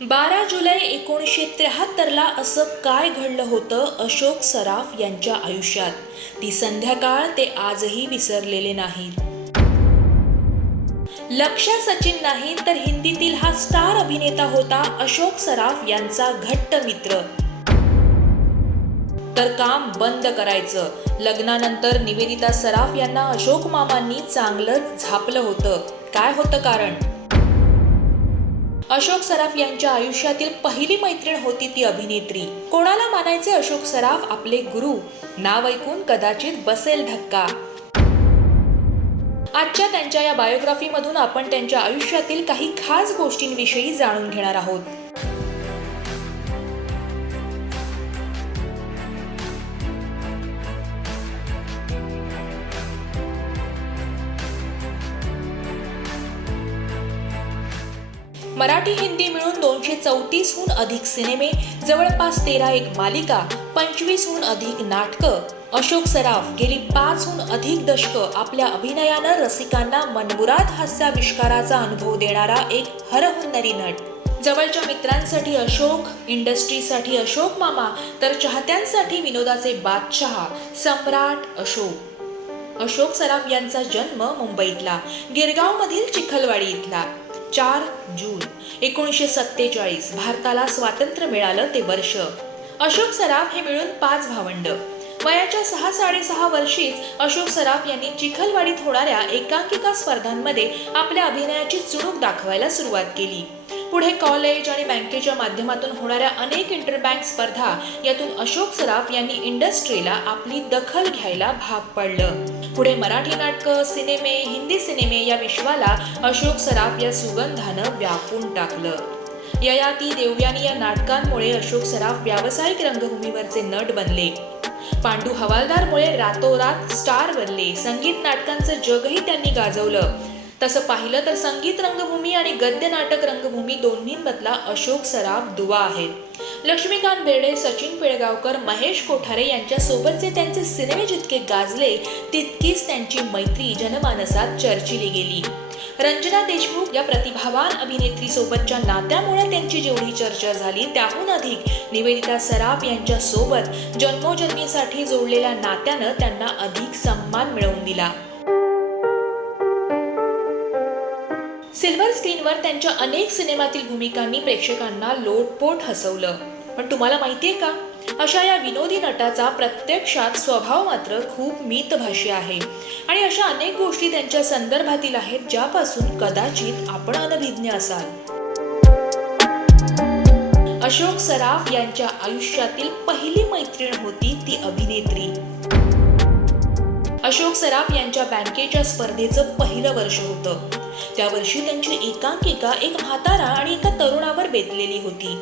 12 जुलै 1973ला असं काय घडलं होतं अशोक सराफ यांच्या आयुष्यात? ती संध्याकाळ ते आजही विसरलेले नाहीत. लक्ष्य सचिन नाही तर हिंदीतील हा स्टार अभिनेता होता अशोक सराफ यांचा घट्ट मित्र. तर काम बंद करायचं. लग्नानंतर निवेदिता सराफ यांना अशोक मामांनी चांगलंच झापलं होतं. काय होतं कारण? अशोक सराफ यांच्या आयुष्यातील पहिली मैत्रीण होती ती अभिनेत्री. कोणाला मानायचे अशोक सराफ आपले गुरु? नाव ऐकून कदाचित बसेल धक्का. आजच्या त्यांच्या या बायोग्राफीमधून आपण त्यांच्या आयुष्यातील काही खास गोष्टींविषयी जाणून घेणार आहोत. मराठी हिंदी मिळून 234हून अधिक सिनेमे, जवळपास 13 मालिका, 25हून अधिक नाटकं. अशोक सराफ गेली 5हून अधिक दशकं आपल्या अभिनयानं रसिकांना मनमुराद हास्याविष्काराचा अनुभव देणारा एक हरहुन्नरी नट. जवळच्या मित्रांसाठी अशोक, इंडस्ट्रीसाठी अशोक मामा, तर चाहत्यांसाठी विनोदाचे बादशहा सम्राट अशोक. अशोक सराफ यांचा जन्म मुंबईतला गिरगावमधील चिखलवाडी इथला. 4 जून 1947 भारताला स्वातंत्र्य मिळालं ते वर्ष. अशोक सराफ हे मिळून 5 भावंड. वयाच्या 6-6.5 वर्षीच अशोक सराफ यांनी चिखलवाडीत होणाऱ्या एकांकिका स्पर्धांमध्ये आपल्या अभिनयाची चुणूक दाखवायला सुरुवात केली. पुढे कॉलेज आणि बँकेच्या माध्यमातून होणाऱ्या अनेक इंटरबँक स्पर्धा यातून अशोक सराफ यांनी इंडस्ट्रीला आपली दखल घ्यायला भाग पडलं. पुढे मराठी नाटकं, सिनेमे, हिंदी सिनेमे या विश्वाला अशोक सराफ या सुगंधानं व्यापून टाकलं. ययाती देवयानी या नाटकांमुळे अशोक सराफ व्यावसायिक रंगभूमीवरचे नट बनले. पांडू हवालदारमुळे रातोरात स्टार बनले. संगीत नाटकांचं जगही त्यांनी गाजवलं. तसं पाहिलं तर संगीत रंगभूमी आणि गद्य नाटक रंगभूमी दोन्हींमधला अशोक सराफ दुवा आहेत. लक्ष्मीकांत बेर्डे, सचिन पिळगावकर, महेश कोठारे यांच्या सोबतचे त्यांचे सिनेमे जितके गाजले तितकीच त्यांची मैत्री जनमानसात चर्चिली गेली. रंजना देशमुख या प्रतिभावान अभिनेत्री सोबतच्या नात्यामुळे त्यांची जेवढी चर्चा झाली त्याहून अधिक निवेदिता सराफ यांच्या सोबत जन्मोजन्मीसाठी जोडलेल्या नात्यानं त्यांना अधिक सन्मान मिळवून दिला. सिल्वर स्क्रीनवर त्यांच्या अनेक सिनेमातील भूमिकांनी प्रेक्षकांना लोटपोट हसवलं. पण तुम्हाला माहितीये का, अशा या विनोदी नटाचा प्रत्यक्षात स्वभाव मात्र खूप मितभाषी आहे आणि अशा अनेक गोष्टी त्यांच्या संदर्भातील आहेत ज्यापासून कदाचित आपण अनभिज्ञ असाल. अशोक सराफ यांच्या आयुष्यातील पहिली मैत्रीण होती ती अभिनेत्री. अशोक सराफ यांच्या बँकेच्या स्पर्धेचं पहिलं वर्ष होतं. त्या वर्षी त्यांची एकांकिका एक म्हातारा आणि एका तरुणावर बेतलेली होती.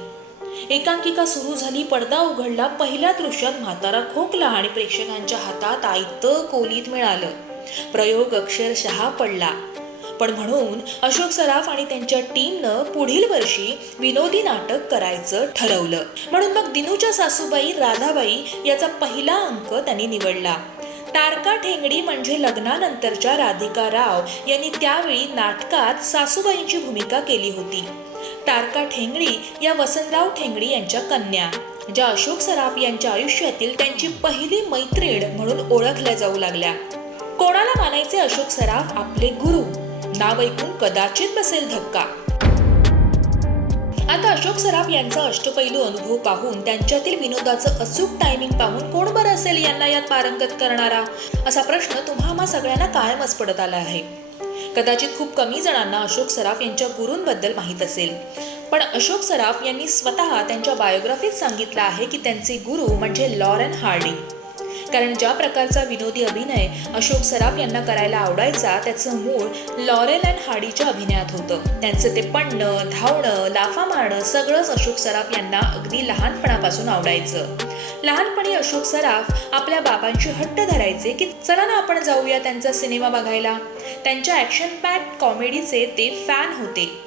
एकांकिका सुरू झाली, पडदा उघडला. पहिल्या दृश्यात म्हातारा खोकला आणि प्रेक्षकांच्या हातात आयतं कोलीत मिळालं. प्रयोग अक्षरशः पडला. पण म्हणून अशोक सराफ आणि त्यांच्या टीमनं पुढील वर्षी विनोदी नाटक करायचं ठरवलं. म्हणून मग दिनूच्या सासूबाई राधाबाई याचा पहिला अंक त्यांनी निवडला. तारका ठेंगडी म्हणजे लग्नानंतरच्या राधिका राव यांनी त्यावेळी नाटकात सासूबाईंची भूमिका केली होती. तारका ठेंगडी या वसंतराव ठेंगडी यांच्या कन्या, ज्या अशोक सराफ यांच्या आयुष्यातील त्यांची पहिली मैत्रीण म्हणून ओळखल्या जाऊ लागल्या. कोणाला मानायचे अशोक सराफ आपले गुरु? नाव ऐकून कदाचित बसेल धक्का. आता अशोक सराफ यांचा अष्टपैलू अनुभव पाहून, त्यांच्यातील विनोदाचं अचूक टायमिंग पाहून कोण बरं असेल यांना यात पारंगत करणारा, असा प्रश्न तुम्हा सगळ्यांना कायमच पडत आला आहे. कदाचित खूप कमी जणांना अशोक सराफ यांच्या गुरूंबद्दल माहीत असेल. पण अशोक सराफ यांनी स्वतः त्यांच्या बायोग्राफीत सांगितलं आहे की त्यांचे गुरु म्हणजे लॉरेन हार्डी. कारण ज्या प्रकारचा विनोदी अभिनय अशोक सराफ यांना करायला आवडायचा त्याचं मूळ लॉरेन अँड हार्डीच्या अभिनयात होतं. त्यांचं ते पडणं, धावणं, लाफा मारणं सगळंच अशोक सराफ यांना अगदी लहानपणापासून आवडायचं. लहानपणी अशोक सराफ आपल्या बाबांची हट्ट धरायचे की चला ना आपण जाऊया त्यांचा सिनेमा बघायला. त्यांच्या ॲक्शन पॅक्ड कॉमेडीचे ते फॅन होते.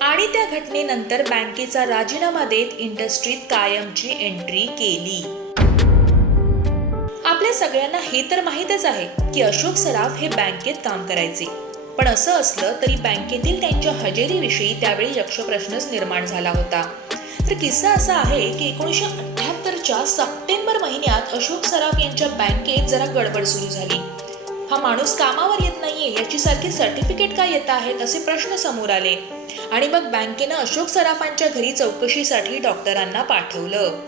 आणि त्या घटनेनंतर बँकेचा राजीनामा देत इंडस्ट्रीत कायमची एंट्री केली. आपल्या सगळ्यांना हे तर माहीतच आहे की अशोक सराफ हे बँकेत काम करायचे. पण असं असलं तरी बँकेतील त्यांच्या हजेरीविषयी त्यावेळी यक्षप्रश्नच निर्माण झाला होता. तर किस्सा असा आहे की 1978च्या सप्टेंबर महिन्यात अशोक सराफ यांच्या बँकेत जरा गडबड सुरू झाली. हा माणूस कामावर येत नाहीये, याची सारखी सर्टिफिकेट काय येत आहेत, असे प्रश्न समोर आले. आणि मग बँकेनं अशोक सराफांच्या घरी चौकशीसाठी डॉक्टरांना पाठवलं.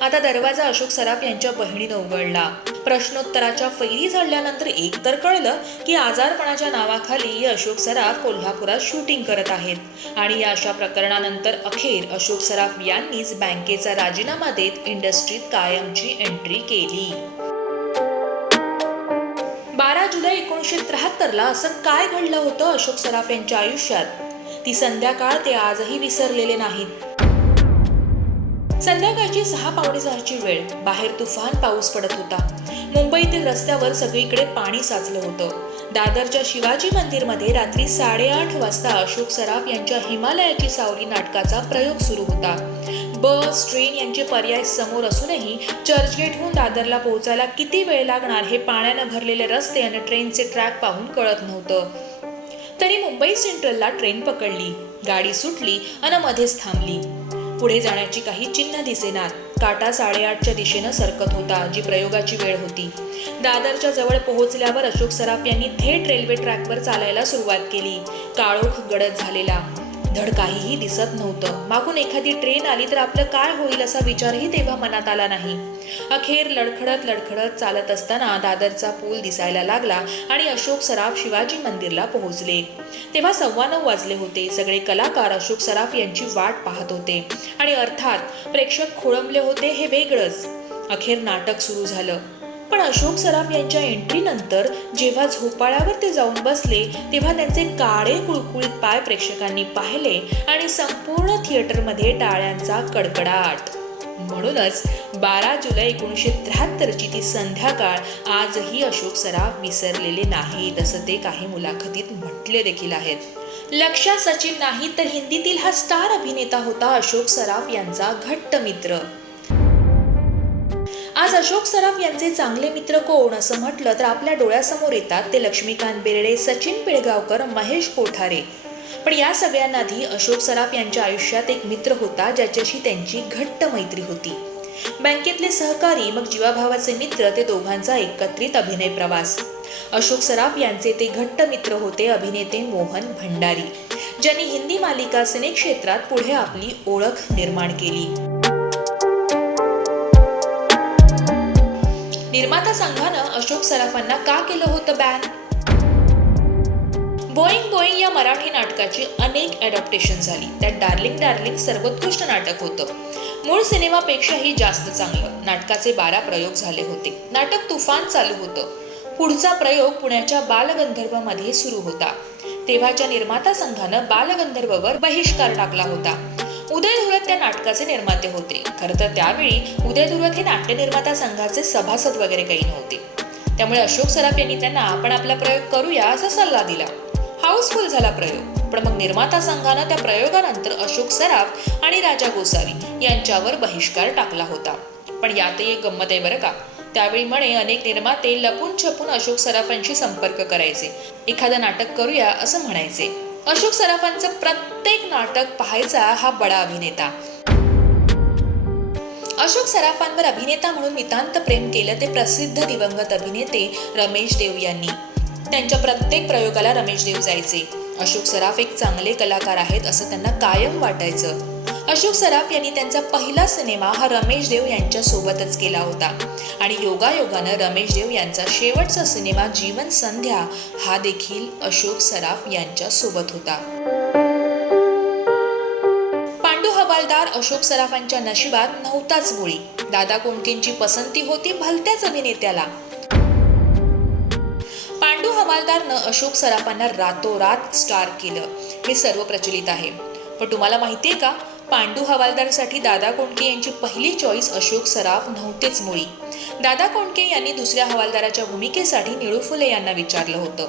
आता दरवाजा अशोक सराफ यांच्या बहिणीनं उघडला. प्रश्नोत्तराच्या फैरी झाल्यानंतर एक तर कळलं की आजारपणाच्या नावाखाली अशोक सराफ कोल्हापुरात शूटिंग करत आहेत. आणि या अशा प्रकरणानंतर अखेर अशोक सराफ यांनीच बँकेचा राजीनामा देत इंडस्ट्रीत कायमची एंट्री केली. 12 जुलै 1973ला असं काय घडलं होतं अशोक सराफ यांच्या आयुष्यात? ती संध्याकाळ ते आजही विसरलेले नाहीत. संध्याकाळची 6:15ची वेळ. बाहेर तुफान पाऊस पडत होता. मुंबईतील रस्त्यावर सगळीकडे पाणी साचलं होतं. दादरच्या शिवाजी मंदिरमध्ये रात्री 8:30 वाजता अशोक सराफ यांच्या हिमालयाची सावली नाटकाचा प्रयोग सुरू होता. बस, ट्रेन यांचे पर्याय समोर असूनही चर्चगेटहून दादरला पोहोचायला किती वेळ लागणार हे पाण्यानं भरलेले रस्ते आणि ट्रेनचे ट्रॅक पाहून कळत नव्हतं. तरी मुंबई सेंट्रलला ट्रेन पकडली. गाडी सुटली आणि मध्येच थांबली. पुढे जाण्याची काही चिन्ह दिसेनात. काटा 8:30च्या दिशेनं सरकत होता, जी प्रयोगाची वेळ होती. दादरच्या जवळ पोहोचल्यावर अशोक सराफ यांनी थेट रेल्वे ट्रॅकवर चालायला सुरुवात केली. काळोख गडद झालेला. धड काहीही दिसत नव्हतं. मागून एखादी ट्रेन आली तर आपलं काय होईल असा विचारही तेव्हा मनात आला नाही. अखेर लडखडत चालत असताना दादरचा पूल दिसायला लागला आणि अशोक सराफ शिवाजी मंदिरला पोहोचले. तेव्हा 9:15 वाजले होते. सगळे कलाकार अशोक सराफ यांची वाट पाहत होते आणि अर्थात प्रेक्षक खोळंबले होते हे वेगळंच. अखेर नाटक सुरू झालं. पण अशोक सराफ यांच्या एंट्रीनंतर जेव्हा झोपाळ्यावर ते जाऊन बसले तेव्हा त्यांचे काळे कुळकुळीत पाय प्रेक्षकांनी पाहिले आणि संपूर्ण थिएटरमध्ये टाळ्यांचा कडकडाट. म्हणूनच 12 जुलै 1973ची ती संध्याकाळ आजही अशोक सराफ विसरलेले नाहीत, असं ते काही मुलाखतीत म्हटले देखील आहेत. लक्ष्या सचिन नाही तर हिंदीतील हा स्टार अभिनेता होता अशोक सराफ यांचा घट्ट मित्र. आज अशोक सराफ यांचे चांगले मित्र कोण असं म्हटलं तर आपल्या डोळ्यासमोर येतात ते लक्ष्मीकांत बेर्डे, सचिन पिळगावकर, महेश कोठारे. पण या सगळ्यांनाही अशोक सराफ यांच्या आयुष्यात एक मित्र होता ज्याच्याशी त्यांची घट्ट मैत्री होती. बँकेतले सहकारी, मग जीवाभावाचे मित्र, ते दोघांचा एकत्रित अभिनय प्रवास. अशोक सराफ यांचे ते घट्ट मित्र होते अभिनेते मोहन भंडारी, ज्यांनी हिंदी मालिका सिनेक्षेत्रात पुढे आपली ओळख निर्माण केली. निर्माता संघानं अशोक सराफांना का केलं होतं बॅन? बोईंग बोईंग या मराठी नाटकाची अनेक ॲडॅप्टेशन झाली. त्यात डार्लिंग डार्लिंग सर्वोत्कृष्ट नाटक होतं. मूळ सिनेमापेक्षाही जास्त चांगलं. नाटकाचे 12 प्रयोग झाले होते. नाटक तुफान चालू होतं. पुढचा प्रयोग पुण्याच्या बालगंधर्वमध्ये सुरू होता. तेव्हाच्या निर्माता संघानं बालगंधर्ववर बहिष्कार टाकला होता. उदय धुरत त्या नाटकाचे निर्माते होते. खरं तर त्यावेळी उदय धुरत हे नाट्य निर्माता संघाचे सभासद वगैरे काही नव्हते. त्यामुळे अशोक सराफ यांनी त्यांना आपण आपला प्रयोग करूया असा सल्ला दिला. हाऊसफुल झाला प्रयोग. पण मग निर्माता संघानं त्या प्रयोगानंतर अशोक सराफ आणि राजा गोसावी यांच्यावर बहिष्कार टाकला होता. पण यातही एक गंमत आहे बरं का. त्यावेळी म्हणे अनेक निर्माते लपून छपून अशोक सराफांशी संपर्क करायचे. एखादं नाटक करूया असं म्हणायचे. अशोक सराफांचं प्रत्येक नाटक पाहायचा हा बडा अभिनेता. अशोक सराफांवर अभिनेता म्हणून नितांत प्रेम केलं ते प्रसिद्ध दिवंगत अभिनेते रमेश देव यांनी. त्यांच्या प्रत्येक प्रयोगाला रमेश देव जायचे. अशोक सराफ एक चांगले कलाकार आहेत असं त्यांना कायम वाटायचं. अशोक सराफ यांनी त्यांचा पहिला सिनेमा हा रमेश देव यांच्या सोबतच केला होता आणि योगायोगानं रमेश देव यांचा शेवटचा सिनेमा जीवन संध्या हा देखील अशोक सराफ यांच्या सोबत होता. पांडू हवालदार अशोक सराफांच्या नशिबात नव्हताच मुळी. दादा कोंडकेंची पसंती होती भलत्याच अभिनेत्याला. पांडू हवालदारनं अशोक सराफांना रातोरात स्टार केलं हे सर्व प्रचलित आहे. पण तुम्हाला माहितीये का, पांडू हवालदारसाठी दादा कोंडके यांची पहिली चॉईस अशोक सराफ नव्हतेच मुळी. दादा कोंडके यांनी दुसऱ्या हवालदाराच्या भूमिकेसाठी निळू फुले यांना विचारलं होतं.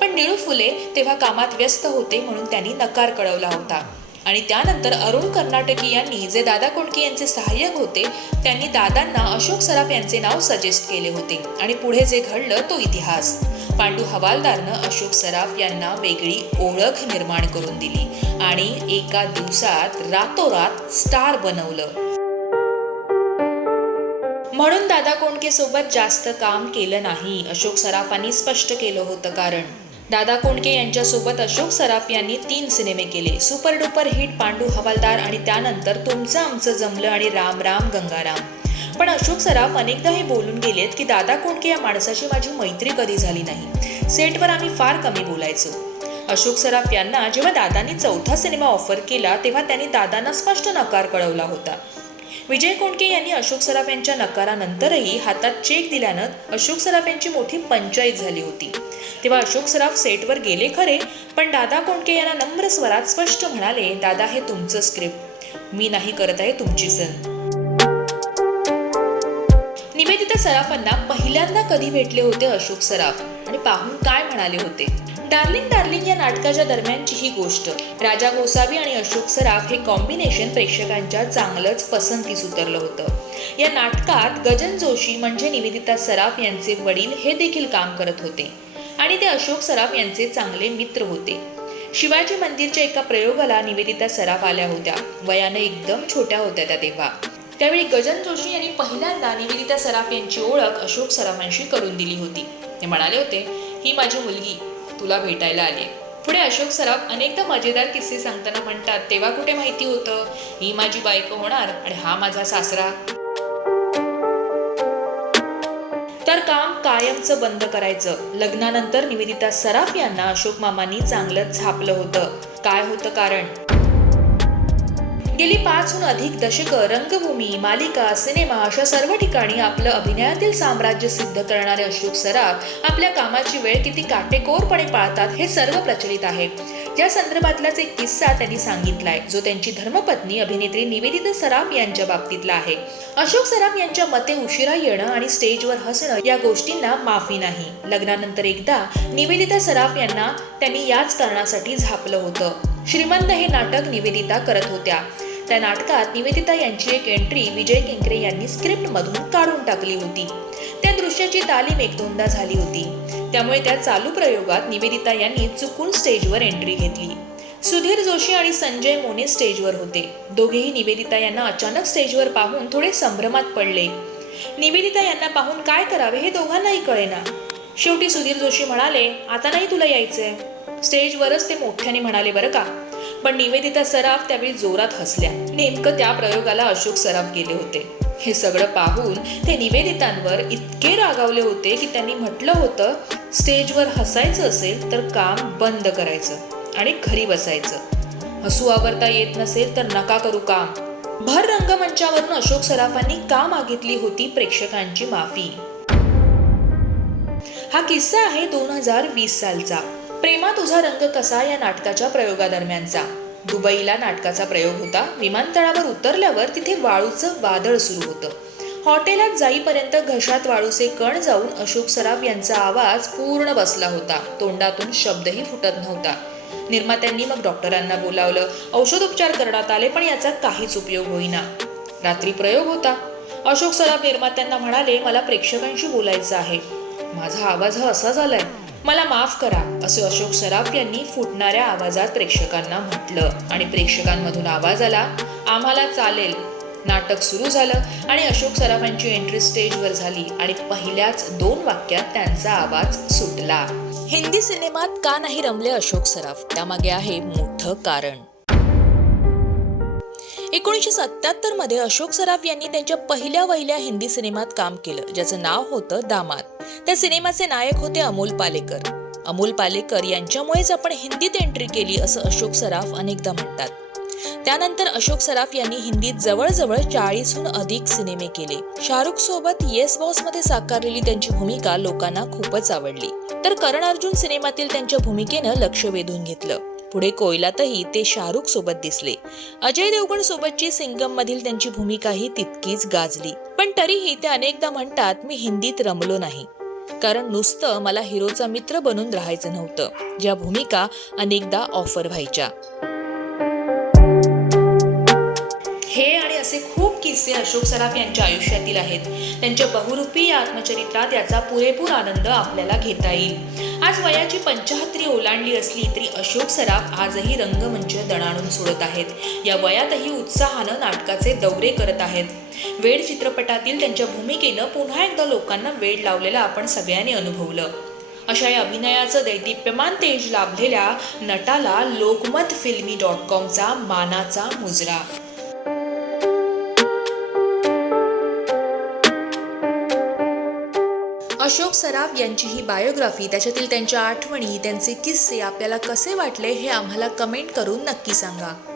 पण निळू फुले तेव्हा कामात व्यस्त होते म्हणून त्यांनी नकार कळवला होता. आणि त्यानंतर अरुण कर्नाटकी यांनी, जे दादा कोंडके यांचे सहाय्यक होते, त्यांनी दादांना अशोक सराफ यांचे नाव सजेस्ट केले होते. आणि पुढे जे घडलं तो इतिहास. पांडू हवालदारनं अशोक सराफ यांना वेगळी ओळख निर्माण करून दिली आणि एका दिवसात रातोरात स्टार बनवलं. म्हणून दादा कोंडके सोबत जास्त काम केलं नाही, अशोक सराफांनी स्पष्ट केलं होतं. कारण दादा कोंडके यांच्यासोबत अशोक सराफ यांनी 3 सिनेमे केले. सुपर डुपर हिट पांडू हवालदार आणि त्यानंतर तुमचं आमचं जमलं आणि राम राम गंगाराम. पण अशोक सराफ अनेकदा हे बोलून गेलेत की दादा कोंडके या माणसाची माझी मैत्री कधी झाली नाही. सेटवर आम्ही फार कमी बोलायचो. अशोक सराफ यांना जेव्हा दादांनी 4था सिनेमा ऑफर केला तेव्हा त्यांनी दादांना स्पष्ट नकार कळवला होता. विजय कोंडके यांनी अशोक सराफ यांच्या नकारानंतरही हातात चेक दिल्यानं अशोक सराफ यांची मोठी पंचायत झाली होती. तेव्हा अशोक सराफ सेटवर गेले खरे, पण दादा कोंडके यांना नम्र स्वरात स्पष्ट म्हणाले, दादा हे तुमचं स्क्रिप्ट, मी नाही करत आहे तुमची फिल्म. निवेदिता सराफांना पहिल्यांदा कधी भेटले होते अशोक सराफ आणि पाहून काय म्हणाले होते? डार्लिंग डार्लिंग या नाटकाच्या दरम्यानची ही गोष्ट. राजा गोसावी आणि अशोक सराफ हे कॉम्बिनेशन प्रेक्षकांच्या चांगलंच पसंतीस उतरलं होतं. या नाटकात गजन जोशी म्हणजे निवेदिता सराफ यांचे वडील हे देखील काम करत होते आणि ते अशोक सराफ यांचे चांगले मित्र होते. शिवाजी मंदिरच्या एका प्रयोगाला निवेदिता सराफ आल्या होत्या. वयाने एकदम छोट्या होत्या त्या तेव्हा. त्यावेळी गजन जोशी यांनी पहिल्यांदा निवेदिता सराफ यांची ओळख अशोक सराफांशी करून दिली होती. ते म्हणाले होते, ही माझी मुलगी तुला भेटायला आली. पुढे अशोक सराफ अनेकदा मजेदार किस्से सांगताना म्हणतात, तेव्हा कुठे माहिती होतं ही माझी बायको होणार आणि हा माझा सासरा. तर काम कायमचं बंद करायचं. लग्नानंतर निवेदिता सराफ यांना अशोक मामांनी चांगलंच झापलं होतं. काय होतं कारण? गेली 5हून अधिक दशकं रंगभूमी, मालिका, सिनेमा अशा सर्व ठिकाणी आपलं अभिनयातील साम्राज्य सिद्ध करणारे अशोक सराफ आपल्या कामाची वेळ किती काटेकोरपणे पाळतात हे सर्व प्रचलित आहे. या संदर्भातलाच एक किस्सा त्यांनी सांगितलाय, जो त्यांची धर्मपत्नी अभिनेत्री निवेदिता सराफ यांच्या बाबतीतला आहे. अशोक सराफ यांच्या मते उशिरा येणं आणि स्टेजवर हसणं या गोष्टींना माफी नाही. लग्नानंतर एकदा निवेदिता सराफ यांना त्यांनी याच कारणासाठी झापलं होतं. श्रीमंत हे नाटक निवेदिता करत होत्या. त्या नाटकात निवेदिता यांची एक एंट्री विजय केंकरे यांनी स्क्रिप्टमधून काढून टाकली होती. त्या दृश्याची तालीम 1-2दा झाली होती. त्यामुळे त्या चालू प्रयोगात निवेदिता यांनी चुकून स्टेजवर एंट्री घेतली. सुधीर जोशी आणि संजय मोने स्टेजवर होते. दोघेही निवेदिता यांना अचानक स्टेजवर पाहून थोडे संभ्रमात पडले. निवेदिता यांना पाहून काय करावे हे दोघांनाही कळेना. शेवटी सुधीर जोशी म्हणाले, आता नाही तुला यायचंय. स्टेजवरच ते मोठ्याने म्हणाले बरं का. पण निवेदिता सराफ त्यावेळी जोरात हसल्या. नेमकं त्या प्रयोगाला अशोक सराफ गेले होते. हे सगळं पाहून ते निवेदितांवर इतके रागावले होते की त्यांनी म्हटलं होतं, स्टेजवर हसायचं असेल तर काम बंद करायचं आणि घरी बसायचं. हसू आवरता येत नसेल तर नका करू काम. भर रंगमंचावरून अशोक सराफांनी का मागितली होती प्रेक्षकांची माफी? हा किस्सा आहे 2020 सालचा. प्रेमा तुझा रंग कसा या नाटकाच्या प्रयोगादरम्यानचा. दुबईला नाटकाचा प्रयोग होता. विमानतळावर उतरल्यावर तिथे वाळूचं वादळ सुरू होतं. हॉटेलात जाईपर्यंत घशात वाळूचे कण जाऊन अशोक सराफ यांचा आवाज पूर्ण बसला होता. तोंडातून शब्दही फुटत नव्हता. निर्मात्यांनी मग डॉक्टरांना बोलावलं. औषधोपचार करण्यात आले, पण याचा काहीच उपयोग होईना. रात्री प्रयोग होता. अशोक सराफ निर्मात्यांना म्हणाले, मला प्रेक्षकांशी बोलायचं आहे. माझा आवाज हा असा झालाय, मला माफ करा, असे अशोक सराफ यांनी फुटणाऱ्या आवाजात प्रेक्षकांना म्हटलं आणि प्रेक्षकांमधून आवाज आला, आम्हाला चालेल. नाटक सुरू झालं आणि अशोक सराफांची एंट्री स्टेजवर झाली आणि पहिल्याच 2 वाक्यात त्यांचा आवाज सुटला. हिंदी सिनेमात का नाही रमले अशोक सराफ? त्यामागे आहे मोठं कारण. 1977 मध्ये अशोक सराफ यांनी त्यांच्या पहिल्या वहिल्या हिंदी सिनेमात काम केलं, ज्याचं नाव होतं दामाद. त्या सिनेमाचे नायक होते अमोल पालेकर. अमोल पालेकर यांच्यामुळेच आपण हिंदीत एंट्री केली असं अशोक सराफ अनेकदा म्हणतात. त्यानंतर अशोक सराफ यांनी हिंदीत जवळजवळ 40हून अधिक सिनेमे केले. शाहरुख सोबत येस बॉस मध्ये साकारलेली त्यांची भूमिका लोकांना खूपच आवडली. तर करण अर्जुन सिनेमातील त्यांच्या भूमिकेनं लक्ष वेधून घेतलं. पुढे कोयलातही ते शाहरुख सोबत दिसले. अजय देवगण सोबतची सिंगम मधील त्यांची भूमिकाही तितकीच गाजली. पण तरीही ते अनेकदा म्हणतात, मी हिंदीत रमलो नाही, कारण नुसतं मला हिरोचा मित्र बनून राहायचं नव्हतं, ज्या भूमिका अनेकदा ऑफर व्हायच्या. हे आणि असे असे खूप किस्से अशोक सराफ यांच्या आयुष्यातील आहेत. त्यांच्या बहुरूपी या आत्मचरित्रात याचा पुरेपूर आनंद आपल्याला घेता येईल. आज वयाची 75 ओलांडली असली तरी अशोक सराफ आजही रंगमंच दणाणून सोडत आहेत. या वयातही उत्साहानं नाटकाचे दौरे करत आहेत. वेड चित्रपटातील त्यांच्या भूमिकेनं पुन्हा एकदा लोकांना वेड लावलेलं आपण सगळ्यांनी अनुभवलं. अशा या अभिनयाचं दैदिप्यमान तेज लाभलेल्या नटाला लोकमतफिल्मी.comचा मानाचा मुजरा. अशोक सराफ यांची ही बायोग्राफी, त्याच्यातील त्यांच्या आठवणी, त्यांचे किस्से आपल्याला कसे वाटले हे आम्हाला कमेंट करून नक्की सांगा.